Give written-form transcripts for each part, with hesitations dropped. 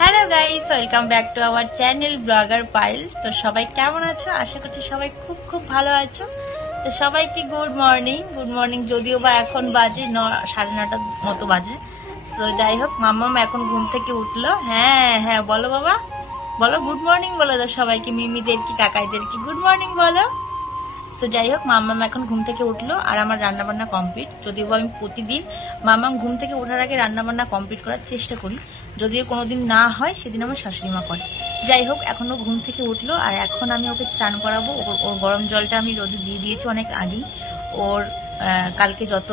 Hello guys, welcome back to our channel blogger Payel. তো সবাই কেমন আছো? আশা করছি সবাই খুব খুব ভালো আছো। তো সবাইকে গুড মর্নিং। যদিও বা এখন বাজে 9:30 মতো বাজে। তো যাই হোক, মাম্মাম এখন ঘুম থেকে উঠলো। হ্যাঁ বলো বাবা, বলো গুড মর্নিং বলো তো সবাইকে, মিমিদের কি কাকাইদের কি গুড মর্নিং বলো। তো যাই হোক, মাম্মাম এখন ঘুম থেকে উঠলো আর আমার রান্নাবান্না কমপ্লিট। যদিও আমি প্রতিদিন মাম্মাম ঘুম থেকে ওঠার আগে রান্নাবান্না কমপ্লিট করার চেষ্টা করি, যদিও কোনোদিন না হয় সেদিন আমার শাশুড়ি মা করে। যাই হোক, এখনও ঘুম থেকে উঠলো আর এখন আমি ওকে চান করাবো। ওর গরম জলটা আমি রোদে দিয়ে দিয়েছি অনেক আগেই। ওর কালকে যত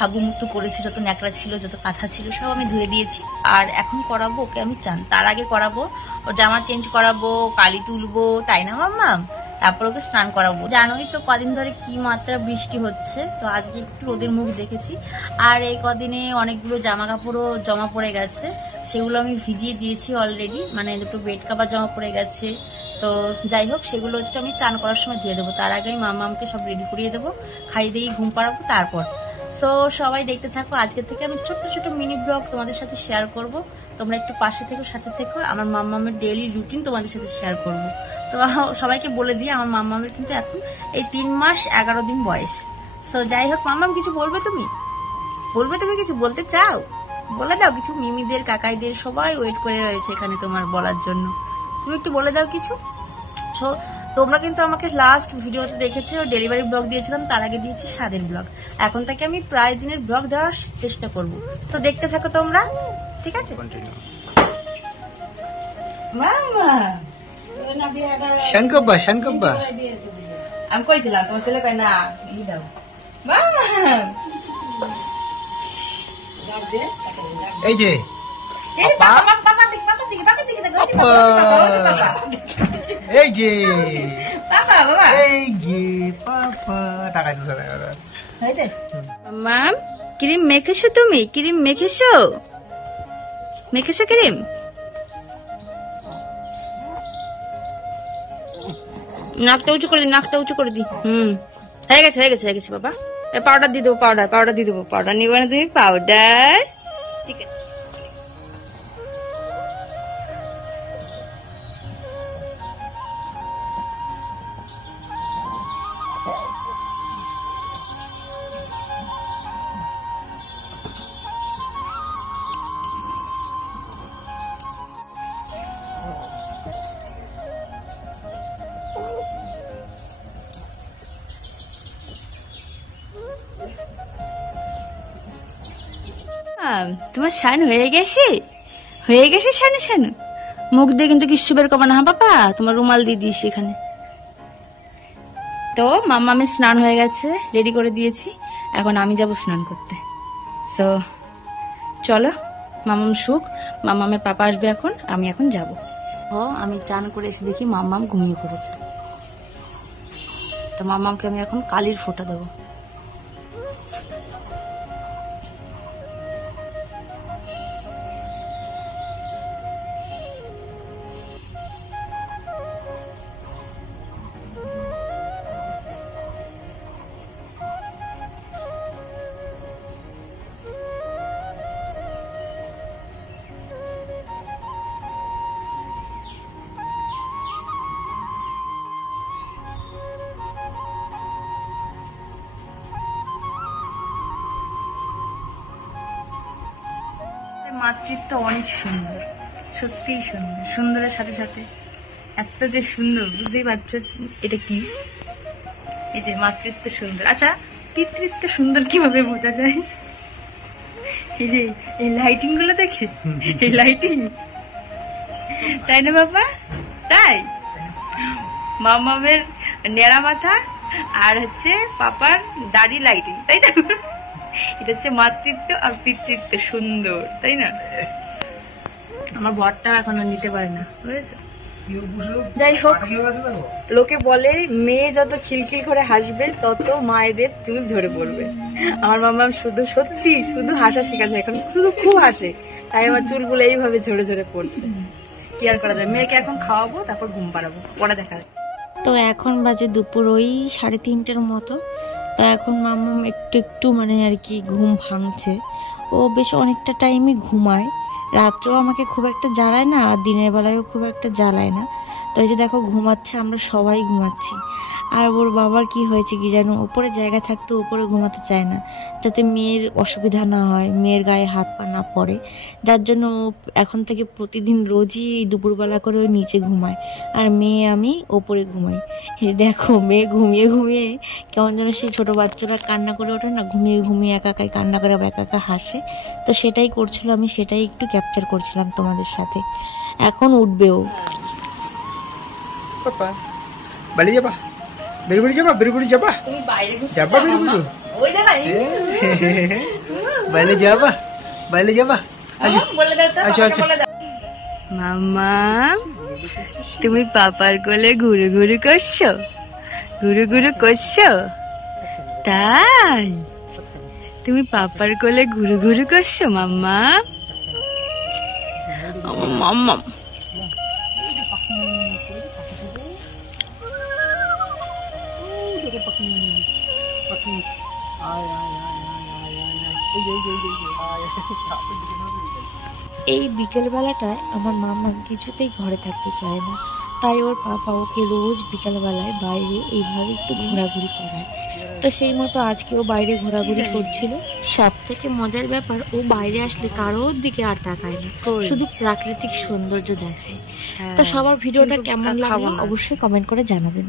হাগুমুক্ত করেছে, যত ন্যাকড়া ছিল, যত কাঁথা ছিল, সব আমি ধুয়ে দিয়েছি। আর এখন করাবো ওকে আমি চান। তার আগে করাবো ওর জামা চেঞ্জ করাবো, কালি তুলবো, তাই না মাম্মাম? তারপর ওকে স্নান করাবো। জানোই তো কদিন ধরে কি মাত্রা বৃষ্টি হচ্ছে, তো আজকে একটু রোদের মুখ দেখেছি। আর এই কদিনে অনেকগুলো জামা কাপড়ও জমা পড়ে গেছে, সেগুলো আমি ভিজিয়ে দিয়েছি অলরেডি। দুটো বেড কাভার জমা পড়ে গেছে। তো যাই হোক, সেগুলো হচ্ছে আমি চান করার সময় দিয়ে দেবো। তার আগে আমি মামাকে সব রেডি করিয়ে দেবো, খাইয়ে দিয়ে ঘুম পাড়াবো তারপর। সো সবাই দেখতে থাকো। আজকে থেকে আমি ছোট্ট ছোট মিনি ব্লগ তোমাদের সাথে শেয়ার করব। তোমরা একটু পাশে থেকো, সাথে থেকো। আমার মাম্মামের ডেইলি রুটিন তোমাদের সাথে শেয়ার করব। তো সবাইকে বলে দিই, আমার মাম্মামের কিন্তু এখন এই 3 মাস 11 দিন বয়স। সো যাই হোক, মাম্মাম কিছু বলবে? তুমি কিছু বলতে চাও? বলে দাও কিছু। মিমিদের কাকাইদের সবাই ওয়েট করে রয়েছে এখানে তোমার বলার জন্য। তুমি একটু বলে দাও কিছু। তোমরা কিন্তু আমাকে লাস্ট ভিডিওতে দেখেছো, ডেলিভারি ব্লগ দিয়েছিলাম, তার আগে দিয়েছি স্বাদের ব্লগ। এখন থেকে আমি প্রায় দিনের ব্লগ দেওয়ার চেষ্টা করব। তো দেখতে থাকো তোমরা, ঠিক আছে? আমি কইছিলাম তোমার ছেলে কয় না ই দাও। এই যে এই যে মাম, ক্রিম মেখেছো? তুমি ক্রিম মেখেছো? ক্রিম নাকটা উঁচু করে দি। হয়ে গেছে বাবা। পাউডার দিয়ে দেবো, পাউডার নিবে না তুমি? পাউডার, ঠিক আছে। তোমার স্নান হয়ে গেছে শানু। মুখ দিয়ে কিন্তু কিচ্ছু বের করবে না, হ্যাঁ বাবা? তোমার রুমাল দিয়ে দিয়েছি এখানে। তো মাম্মামের স্নান হয়ে গেছে, রেডি করে দিয়েছি। এখন আমি যাব স্নান করতে। সো চলো, মাম্মাম শুক, মাম্মামের পাপা আসবে এখন, আমি এখন যাব। আমি চান করে এসে দেখি মাম্মাম ঘুমিয়ে পড়েছে। তো মাম্মামকে আমি এখন কালির ফোঁটা দেবো। মাতৃত্ব অনেক সুন্দর, সত্যিই সুন্দর। সুন্দরের সাথে সাথে এত যে সুন্দর, বুঝতেই পারছো এটা কি। এই যে মাতৃত্ব সুন্দর। আচ্ছা, পিতৃত্ব সুন্দর কিভাবে বোঝা যায়? এই যে এই লাইটিং গুলো দেখে, এই লাইটিং, তাই না বাবা? তাই মামামের নেড়া মাথা আর হচ্ছে পাপার দাড়ি লাইটিং, তাই না? এটা হচ্ছে মাতৃত্ব আর পিতৃত্ব সুন্দর, তাই না? আমার বরটা এখন নিতে পারে না, বুঝেছো? যাই হোক, লোকে বলে মেয়ে যত খিলখিল করে হাসবে তত মায়েদের চুল ঝরে পড়বে। আমার মামা শুধু হাসা শিখেছে এখন, শুধু খুব হাসে, তাই আমার চুলগুলো এইভাবে ঝরে ঝরে পড়ছে। কি আর করা যায়? মেয়েকে এখন খাওয়াবো, তারপর ঘুম পাড়াবো, পরে দেখা যাচ্ছে। তো এখন বাজে দুপুর ওই 3:30টার মতো। তো এখন মাম্মাম একটু আর কি ঘুম ভাঙছে। ও বেশ অনেকটা টাইমই ঘুমায়, রাত্রেও আমাকে খুব একটা জ্বালায় না, আর দিনের বেলায়ও খুব একটা জ্বালায় না। তো এই যে দেখো ঘুমাচ্ছে, আমরা সবাই ঘুমাচ্ছি। আর ওর বাবার কি হয়েছে কি জানো, ওপরে জায়গা থাকতে ওপরে ঘুমাতে চায় না, যাতে মেয়ের অসুবিধা না হয়, মেয়ের গায়ে হাত পা না পড়ে, যার জন্য ও এখন থেকে প্রতিদিন রোজই দুপুরবেলা করে ওই নিচে ঘুমায়, আর মেয়ে আমি ওপরে ঘুমাই। এই যে দেখো মেয়ে ঘুমিয়ে ঘুমিয়ে কেমন যেন সেই ছোটো বাচ্চারা কান্না করে ওঠে না, ঘুমিয়ে ঘুমিয়ে একা একাই কান্না করে আবার একা একা হাসে, তো সেটাই করছিল, আমি সেটাই একটু ক্যাপচার করছিলাম তোমাদের সাথে। এখন উঠবেও। পাপা বাড়ি যাবা, বেরুবুড়ি যাবা, বেরুবুড়ি যাবা, তুমি বাইরে যাবা বেরুবুড়ি, ওই দেখা বাইরে যাবা, বাইরে যাবা, আসো বলে দাও তো, আসো আসো। মাম্মা তুমি পাপার কোলে ঘুরে ঘুরে করছো, ঘুরে ঘুরে করছো, তাই তুমি পাপার কোলে ঘুরে ঘুরে করছো মাম্মা? মাম্মা এই বিকেলবেলাটায় আমার মাম্মা কিছুতেই ঘরে থাকতে চায় না, তাই ওর পাপা ওকে রোজ বিকেলবেলায় বাইরে এইভাবে একটু ঘোরাঘুরি করায়। তো সেই মতো আজকেও বাইরে ঘোরাঘুরি করছিল। সব থেকে মজার ব্যাপার, ও বাইরে আসলে কারোর দিকে আর তাকায় না, শুধু প্রাকৃতিক সৌন্দর্য দেখায়। তো সবার ভিডিওটা কেমন লাগলো অবশ্যই কমেন্ট করে জানাবেন।